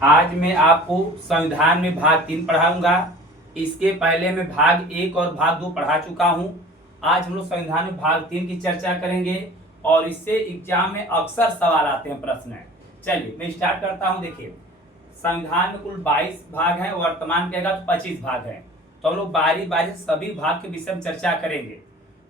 आज मैं आपको संविधान में भाग 3 पढ़ाऊंगा। इसके पहले मैं भाग 1 और भाग 2 पढ़ा चुका हूं। आज हम लोग संविधान में भाग 3 की चर्चा करेंगे और इससे एग्जाम में अक्सर सवाल आते हैं, प्रश्न है। चलिए मैं स्टार्ट करता हूं। देखिए, संविधान में कुल 22 भाग हैं, वर्तमान कहेगा तो 25 भाग हैं। तो हम लोग बारी बारी से सभी भाग के विषय में चर्चा करेंगे।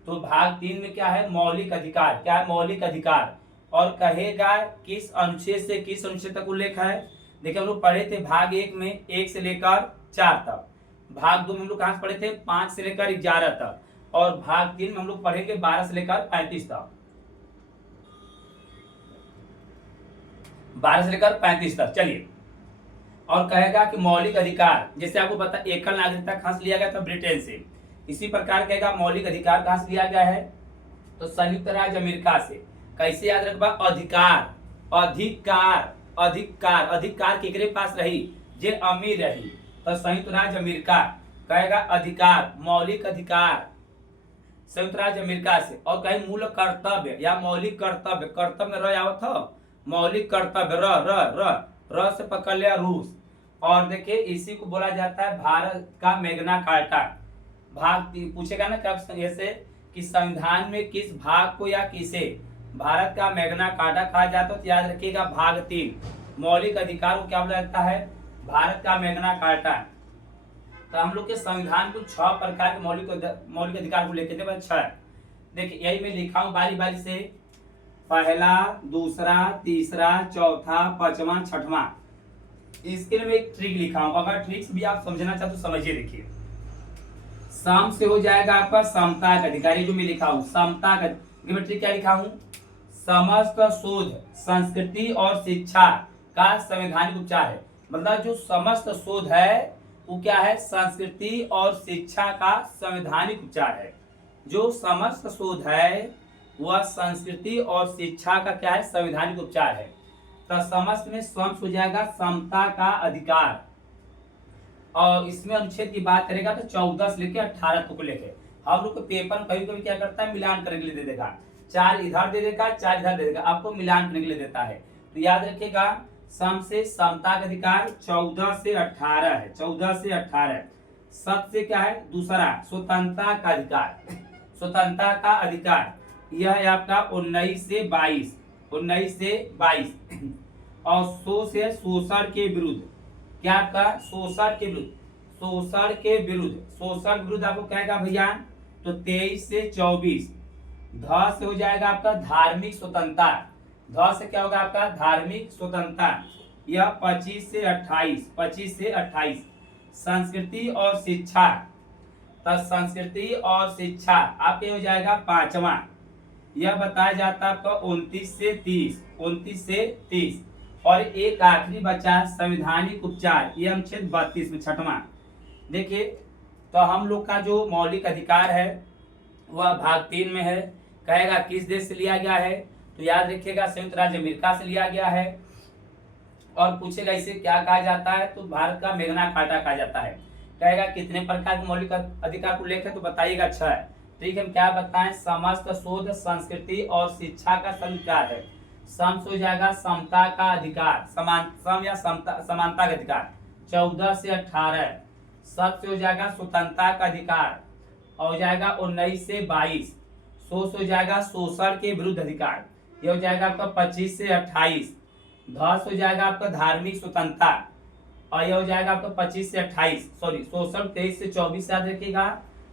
तो भाग 3 में क्या है? मौलिक अधिकार। क्या है? मौलिक अधिकार। और कहेगा किस अनुच्छेद से किस अनुच्छेद तक उल्लेख है। देखिए, हम लोग पढ़े थे भाग 1 में 1 से लेकर 4 तक। भाग 2 में हम लोग कहां से पढ़े थे? 5 से लेकर 11 तक। और भाग 3 में हम लोग पढ़ेंगे 12 से लेकर 35 तक। 12 से लेकर 35 तक। चलिए, और कहेगा कि मौलिक अधिकार, जैसे आपको पता एकल नागरिकता कहां से लिया गया था? ब्रिटेन से। इसी प्रकार कहेगा मौलिक अधिकार कहां से लिया गया है? तो संयुक्त राज्य अमेरिका से। कैसे याद रखबा? अधिकार, अधिकार, अधिकार, अधिकार केकरे पास रही? जे अमीर रही। तो संयुक्त राज्य अमेरिका कहेगा अधिकार, मौलिक अधिकार संयुक्त राज्य अमेरिका से। और कहे मूल कर्तव्य या मौलिक कर्तव्य, कर्तव्य में रह आवत हो, मौलिक कर्तव्य र र र र से पकड़ लिया रूस। और देखिए, इसी को बोला जाता है भारत का मैग्ना कार्टा। भाग पूछेगा ना कब ऐसे कि संविधान में किस भाग को या किसे भारत का मैग्ना कार्टा कहा जाता है? तो याद रखिएगा भाग 3 मौलिक अधिकार को क्या बोला जाता है? भारत का मैग्ना कार्टा। तो हम लोग के संविधान को 6 प्रकार के मौलिक अधिकार को लेके थे, 6। देखिए, यही मैं लिखा हूं बारी बारी से। पहला, दूसरा, तीसरा, चौथा, पांचवा, छठवां। इसके लिए मैं एक ट्रिक लिखा हूं। अगर ट्रिक्स भी आप समझना चाहते तो समझिए। देखिए, सम से हो जाएगा आपका समता का अधिकार। जो मैं लिखा हूं समता का, मैं ट्रिक क्या लिखा हूं? समस्त शोध, संस्कृति और शिक्षा का संवैधानिक उपचार है। मतलब जो समस्त शोध है वो क्या है? संस्कृति और शिक्षा का संवैधानिक उपचार है। जो समस्त शोध है वह संस्कृति और शिक्षा का क्या है? संवैधानिक उपचार है। तो समस्त में समस्त हो जाएगा समता का अधिकार। और इसमें अनुच्छेद की बात करेगा तो 14 से लेकर 18 तक को लेके हम लोग को पेपर कभी कभी क्या करता है? मिलान करने के लिए दे देगा। 4 इधर दे देगा, 4 इधर दे देगा, आपको मिलान करने के लिए देता है। तो याद रखिएगा सम से समता का अधिकार 14 से 18 है। 14 से 18। सत से क्या है? दूसरा स्वतंत्रता का अधिकार। स्वतंत्रता का अधिकार यह है आपका 19 से 22। 19 से 22। और सो से शोषण के विरुद्ध। क्या आपका? शोषण के विरुद्ध। शोषण के विरुद्ध, शोषण विरुद्ध आपको कहेगा भैया तो 23 से 24। ध से हो जाएगा आपका धार्मिक स्वतंत्रता। ध से क्या होगा आपका? धार्मिक स्वतंत्रता। यह 25 से 28। 25 से 28। संस्कृति और शिक्षा। तब संस्कृति और शिक्षा आपके हो जाएगा 5वां। यह बताया जाता है आपका 29 से 30। 29 से 30। और एक आखिरी बचा संवैधानिक उपचार, यह अनुच्छेद 32 में 6वां। देखिए, तो हम लोग का जो मौलिक अधिकार है वह भाग 3 में है। कहेगा किस देश से लिया गया है? तो याद रखिएगा संयुक्त राज्य अमेरिका से लिया गया है। और पूछेगा इसे क्या कहा जाता है? तो भारत का मैग्ना कार्टा कहा जाता है। कहेगा कितने प्रकार के मौलिक अधिकार को लेकर? तो बताइएगा 6। ठीक है, हम क्या बताएं? समस्त शोध, संस्कृति और शिक्षा का संविधान है। सम से हो जाएगा समता का अधिकार, सम या समानता का अधिकार 14 से 18। सत से हो जाएगा स्वतंत्रता का अधिकार और हो जाएगा 19 से 22। सो से हो जाएगा शोषण के विरुद्ध अधिकार, यह हो जाएगा आपका 25 से 28। ध से हो जाएगा आपका धार्मिक स्वतंत्रता और यह हो जाएगा आपका 25 से 28। सॉरी, शोषण 23 से 24 याद रखिएगा,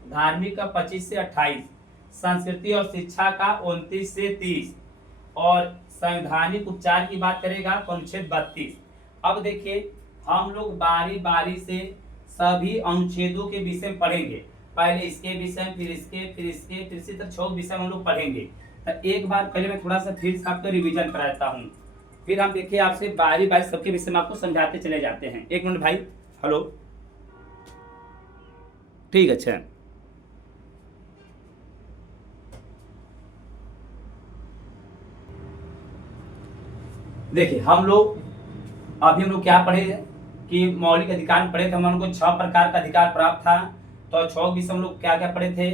धार्मिक का 25 से 28, संस्कृति और शिक्षा का 29 से 30 और संवैधानिक उपचार की बात करेगा तो अनुच्छेद 32। अब देखिए, हम लोग बारी बारी से सभी अनुच्छेदों के विषय में पढ़ेंगे। पहले इसके विषय, फिर इसके, फिर इसके, फिर इसी तरह 6 विषय हम लोग पढ़ेंगे। तो एक बार पहले मैं थोड़ा सा फिर से आपको रिवीजन कराता हूँ, फिर हम देखिए आपसे बारी बारी सबके विषय में आपको समझाते चले जाते हैं। 1 मिनट भाई, हेलो, ठीक, अच्छा। देखिए, हम लोग क्या पढ़े कि मौलिक अधिकार पढ़े थे। हम लोग को 6 प्रकार का अधिकार प्राप्त था। तो 6 विषय हम लोग क्या क्या पढ़े थे?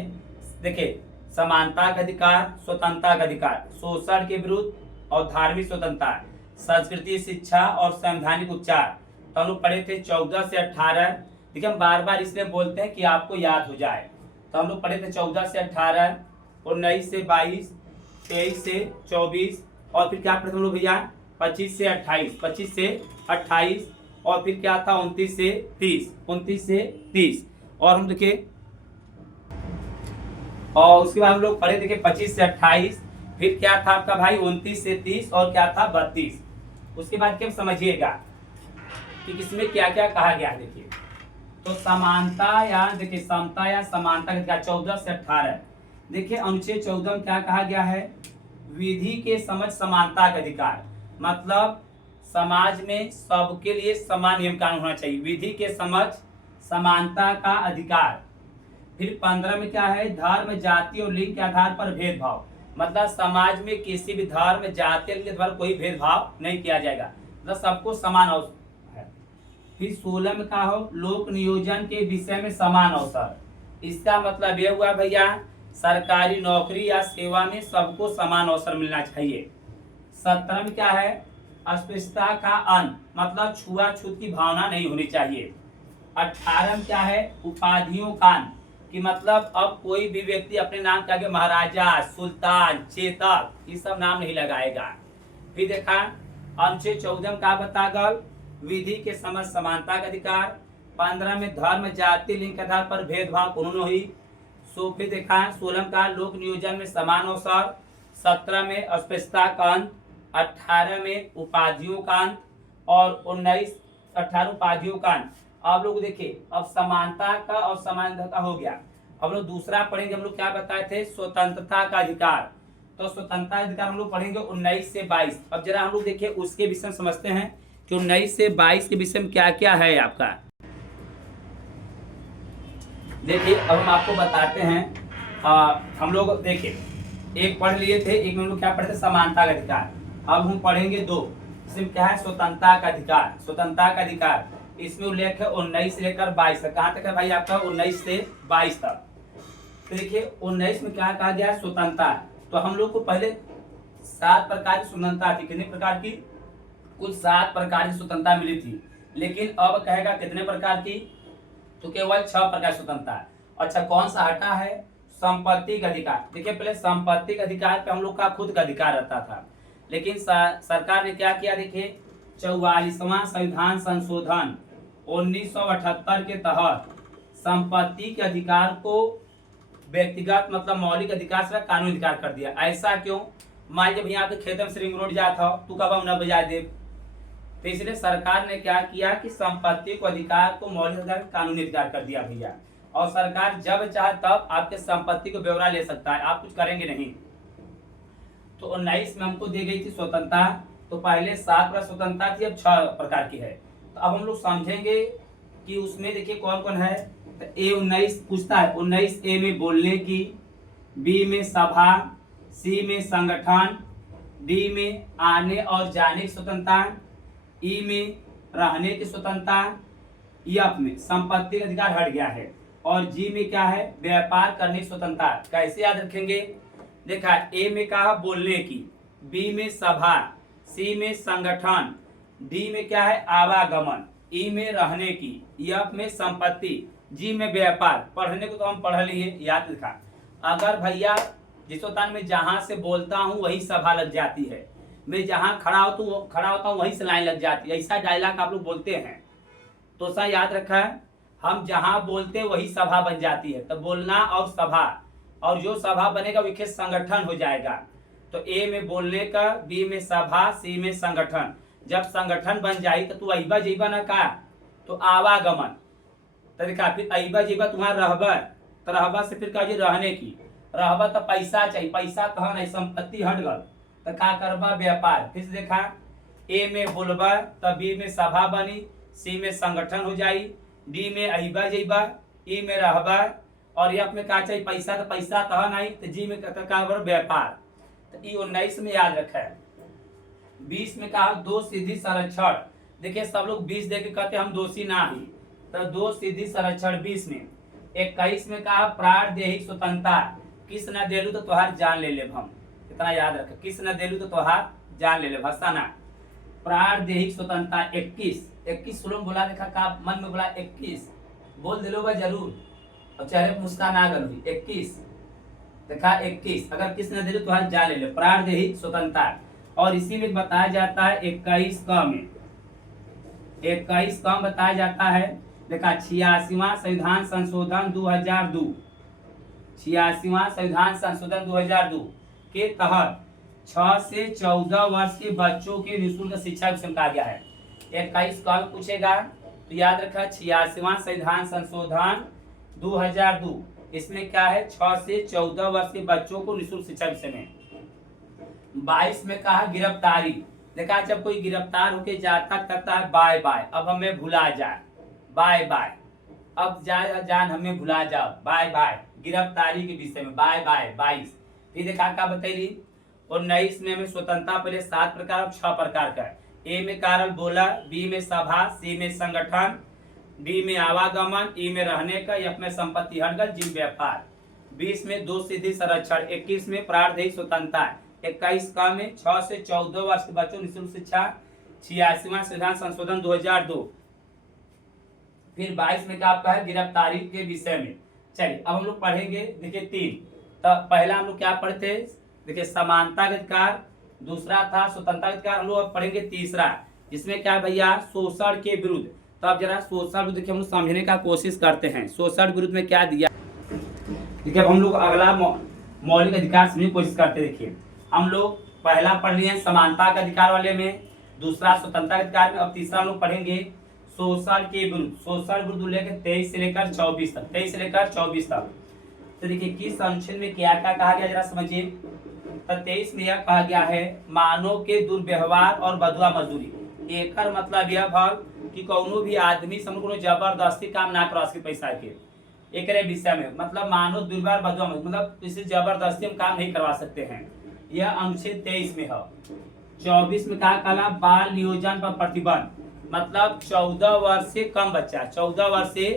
देखिए, समानता का अधिकार, स्वतंत्रता का अधिकार, शोषण के विरुद्ध और धार्मिक स्वतंत्रता, संस्कृति, शिक्षा और संवैधानिक उपचार, तो हम लोग पढ़े थे 14 से 18। देखिए हम बार बार इसलिए बोलते हैं कि आपको याद हो जाए। तो हम लोग पढ़े थे 14 से 18, 19 से 22, 23 से 24, और फिर क्या पढ़े थे हम लोग भैया 25 से 28, 25 से 28, और फिर क्या था 29 से 30, 29 से 30, और हम देखिए और उसके बाद हम लोग पढ़े देखे 25 से 28, फिर क्या था आपका भाई 29 से 30, और क्या था 32। उसके बाद क्या समझिएगा कि किसमें क्या क्या कहा गया। देखिए तो समानता या देखिए समता या समानता का 14 से 18। देखिए अनुच्छेद 14 में क्या कहा गया है, विधि के समझ समानता का अधिकार, मतलब समाज में सबके लिए समान नियम कानून होना चाहिए, विधि के समझ समानता का अधिकार। फिर 15 में क्या है, धर्म जाति और लिंग के आधार पर भेदभाव, मतलब समाज में किसी भी धर्म जाति के द्वारा कोई भेदभाव नहीं किया जाएगा, मतलब सबको समान अवसर है। फिर 16 में क्या हो, लोक नियोजन के विषय में समान अवसर, इसका मतलब यह हुआ भैया सरकारी नौकरी या सेवा में सबको समान अवसर मिलना चाहिए। 17 में क्या है, अस्पृश्यता का अंत, मतलब छुआछूत की भावना नहीं होनी चाहिए। 18 में क्या है, उपाधियों का अंत, कि मतलब अब कोई भी व्यक्ति अपने नाम के आगे महाराजा, सुल्तान, चेतक ये सब नाम नहीं लगाएगा। फिर देखा अनुच्छेद 14 का बता गल विधि के समझ समानता का अधिकार। 15 में धर्म जाति लिंग के आधार पर भेदभाव उन्होंने हुई। फिर देखा 16 का लोक नियोजन में समान अवसर, 17 में अस्पृश्यता का अंत, 18 में उपाधियों का अंत, और 19 18 उपाधियों का अंत। आप लोग देखिए अब समानता का और समानता का हो गया। हम लोग दूसरा पढ़ेंगे, हम लोग क्या बताए थे, स्वतंत्रता का अधिकार। तो स्वतंत्रता अधिकार हम लोग पढ़ेंगे 19 से 22। अब जरा हम लोग देखिए उसके विषय में समझते हैं कि 19 से 22 के विषय में क्या क्या है आपका। देखिए अब हम आपको बताते हैं। हम लोग देखिए एक पढ़ लिए थे, एक में हम लोग क्या पढ़े थे, समानता का अधिकार। अब हम पढ़ेंगे दो, इसमें क्या है, स्वतंत्रता का अधिकार। स्वतंत्रता का अधिकार इसमें उल्लेख है 19 से लेकर 22 तक। कहाँ तक है भाई आपका, 19 से 22 तक। तो देखिए 19 में क्या कहा गया, स्वतंत्रता। तो हम लोग को पहले 7 प्रकार की स्वतंत्रता थी, कितने प्रकार की, कुल 7 प्रकार की स्वतंत्रता मिली थी। लेकिन अब कहेगा कितने प्रकार की, तो केवल 6 प्रकार स्वतंत्रता। अच्छा कौन सा हटा है, संपत्ति का अधिकार। देखिए पहले संपत्ति का अधिकार पे हम लोग का खुद का अधिकार रहता था, लेकिन सरकार ने क्या किया, देखिए 44वां संविधान संशोधन 1978 के तहत संपत्ति के अधिकार को व्यक्तिगत मतलब मौलिक अधिकार से कानूनी अधिकार कर दिया। ऐसा क्यों, मान लीजिए भैया आपके खेत में से रिंग रोड जाता हो, तू कब हम न बजा दे। तो इसलिए सरकार ने क्या किया कि संपत्ति को अधिकार को मौलिक अधिकार कानूनी अधिकार कर दिया भैया। और सरकार जब चाहे तब आपके संपत्ति को ब्यौरा ले सकता है, आप कुछ करेंगे नहीं। तो 19 में हमको दी गई थी स्वतंत्रता। तो पहले 7 प्रकार स्वतंत्रता थी, अब 6 प्रकार की है। तो अब हम लोग समझेंगे कि उसमें देखिए कौन कौन है। तो A19 पूछता है, 19A में बोलने की, B में सभा, C में संगठन, D में आने और जाने की स्वतंत्रता, E में रहने की स्वतंत्रता, F में संपत्ति का अधिकार हट गया है, और G में क्या है, व्यापार करने की स्वतंत्रता। कैसे याद रखेंगे, देखा A में कहा बोलने की, B में सभा, C में संगठन, D में क्या है आवागमन, E में रहने की, F में संपत्ति, G में व्यापार। पढ़ने को तो हम पढ़ लिए, याद रखा। अगर भैया जिस स्थान में जहां से बोलता हूं वही सभा लग जाती है, मैं जहां खड़ा होता हूं वहीं से लाइन लग जाती है, ऐसा डायलॉग आप लोग बोलते हैं। तो सा याद रखा है, हम जहां बोलते हैं वही सभा बन जाती है। तो बोलना और सभा, और जो सभा बनेगा वही संगठन हो जाएगा। तो A में बोलने का, B में सभा, C में संगठन। जब संगठन बन जाए तो तू अइबा जेबा ना का, तो आवागमन। तो देखा फिर अइबा जेबा तुम्हारा रहबा, तो रहबा से फिर कहा रहने की, रहबा तो पैसा चाहिए, पैसा कहाँ नहीं, संपत्ति हट गल, तो का करबा व्यापार। फिर देखा A में बोलबा, तो B में सभा बनी, C में संगठन हो जाई, D में अइबा जेबा, E में रहबा, और F में का चाहिए पैसा, तो पैसा कहा नहीं, तो G में का व्यापार। तो ये 19 में याद रखा है। 20 में कहा दो सीधी संरक्षण। देखिए सब लोग 20 देके कहते हम दोषी ना ही, तो दो सीधी संरक्षण 20 में। 21 में कहा प्राण देही स्वतंत्रता, किस न देलू तो तुहार जान ले ले हम, इतना याद रखे, किस न देलू तो तुहार जान ले ले, हंसाना। प्राण देही स्वतंत्रता 21। 21 सुलम बोला देखा का मन में बोला 21 बोल दिलो बा जरूर और चेहरे पे मुस्कान आ गल हुई 21 देखा 21 अगर किस ने दे तो हाथ जा ले लो प्राण दे ही स्वतंत्रता। और इसी में बताया जाता है 21 का में 21 का बताया जाता है देखा 86वां संविधान संशोधन 2002 86वां संविधान संशोधन 2002 के तहत 6 से 14 वर्ष के बच्चों के निःशुल्क शिक्षा को कहा गया है। 21 का पूछेगा तो याद रखा 86वां संविधान संशोधन 2002 इसमें क्या है 6 से 14 वर्ष के बच्चों को निःशुल्क शिक्षा के विषय में। 22 में कहा गिरफ्तारी देखा जब कोई गिरफ्तार होके जाता करता है बाय बाय अब हमें भुला जाए बाय बाय अब जाए जान हमें भुला जाओ बाय बाय गिरफ्तारी के विषय में बाय बाय 22। फिर देखा क्या बताइए 19 में हमें स्वतंत्रता पहले 7 प्रकार और 6 प्रकार का है। ए में कारण बोला, बी में सभा, सी में संगठन, डी में आवागमन, ई में रहने का, एफ में संपत्ति हड़गल, जी व्यापार। 20 में 2 सीधी संरक्षण, 21 में प्रारंभिक स्वतंत्रता, 21 का में 6 से 14 वर्ष के बच्चों निःशुल्क शिक्षा, 86वां संविधान संशोधन 2002। फिर 22 में क्या आपका है गिरफ्तारी के विषय में। चलिए अब हम लोग पढ़ेंगे देखिए 3। तो पहला हम लोग क्या पढ़ते देखिए समानता का अधिकार, दूसरा था स्वतंत्रता का अधिकार, हम लोग अब पढ़ेंगे तीसरा जिसमें क्या भैया शोषण के विरुद्ध। तो अब जरा शोषण विरुद्ध देखिए हम लोग समझने का कोशिश करते हैं शोषण विरुद्ध में क्या दिया। देखिए अब हम लोग अगला मौलिक अधिकार समझने की कोशिश करते। देखिए हम लोग पहला पढ़ लिए समानता का अधिकार वाले में, दूसरा स्वतंत्रता का अधिकार में, अब तीसरा हम लोग पढ़ेंगे शोषण के विरुद्ध। शोषण विरुद्ध लेकर 23 से लेकर 24 तक, 23 से लेकर 24 तक। तो देखिए किस अनुच्छेद में क्या क्या कहा गया जरा समझिए। तो 23 में यह कहा गया है मानव के दुर्व्यवहार और बदुआ मजदूरी। एक मतलब यह भाव कि कोनो भी आदमी समझ जबरदस्ती काम ना करवा सके पैसा के एक विषय में, मतलब मानव दुर्व्यवहार बदुआ मतलब किसी जबरदस्ती हम काम नहीं करवा सकते हैं। यह अनुच्छेद 23 में है। 24 में कहा कला बाल नियोजन पर प्रतिबंध, मतलब 14 वर्ष से कम बच्चा, 14 वर्ष से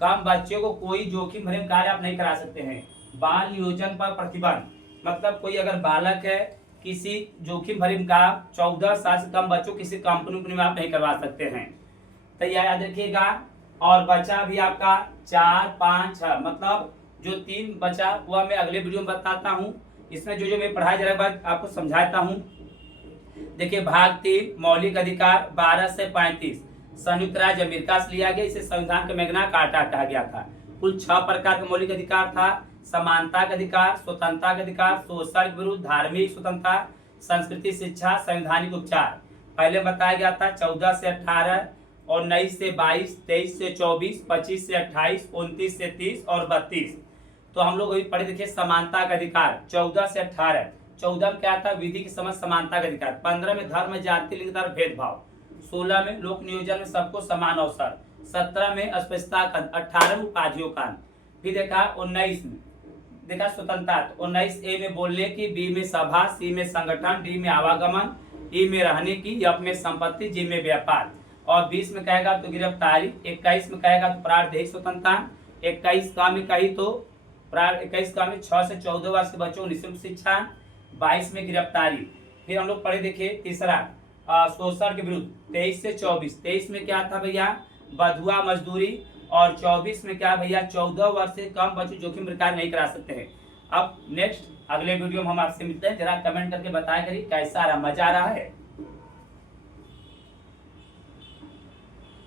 कम बच्चे को कोई जोखिम भरे कार्य आप नहीं करा सकते हैं। बाल नियोजन पर प्रतिबंध मतलब कोई अगर बालक है किसी जोखिम भरे काम 14 साल से कम बच्चों किसी कंपनी में आप नहीं करवा सकते हैं। तो यह याद रखिएगा। और बचा भी आपका 4, 5, 6 मतलब जो 3 बचा हुआ मैं अगले वीडियो में बताता हूँ। इसमें जो मैं पढ़ाई जरा बात आपको समझाता हूँ। देखिए भाग 3 मौलिक अधिकार 12 से 35 संयुक्त राज्य अमेरिका से लिया गया। इसे संविधान का मैग्ना कार्टा कहा गया था। कुल 6 प्रकार का मौलिक अधिकार था। समानता का अधिकार, स्वतंत्रता का अधिकार, शोषण के विरुद्ध, धार्मिक स्वतंत्रता, संस्कृति शिक्षा, संवैधानिक उपचार। पहले बताया गया था 14 से 18, 19 से 22, 23 से 24, 25 से 28, 29 से 30 और 32। तो हम लोग अभी पढ़े देखिए समानता का अधिकार 14 से 18। 14 में क्या था विधि की समझ समानता का अधिकार। 15 में धर्म जाति लिंग तथा भेदभाव। 16 में लोक नियोजन में सबको समान अवसर। 17 में अस्पृश्यता खंड। 18 में उपाधियों खंड। फिर देखा 19 में देखा स्वतंत्रता। 19 ए में बोलने की, बी में सभा, सी में संगठन, डी में आवागमन, ई में रहने की, एफ में संपत्ति, जी में व्यापार। और 20 में कहेगा तो गिरफ्तारी। 21 में कहेगा तो प्रारंभिक स्वतंत्रता। 21 का में कही तो 21 का में 6 से 14 वर्ष के बच्चों को निःशुल्क शिक्षा। 22 में गिरफ्तारी। फिर हम लोग पढ़े देखिए तीसरा शोषण के विरुद्ध 23 से 24। 23 में क्या था भैया बधुआ मजदूरी। और 24 में क्या भैया 14 वर्ष से कम बच्चे जोखिम कार्य नहीं करा सकते हैं। अब नेक्स्ट अगले वीडियो में हम आपसे मिलते हैं। जरा कमेंट करके बताया करिए कैसा रहा, मजा आ रहा है।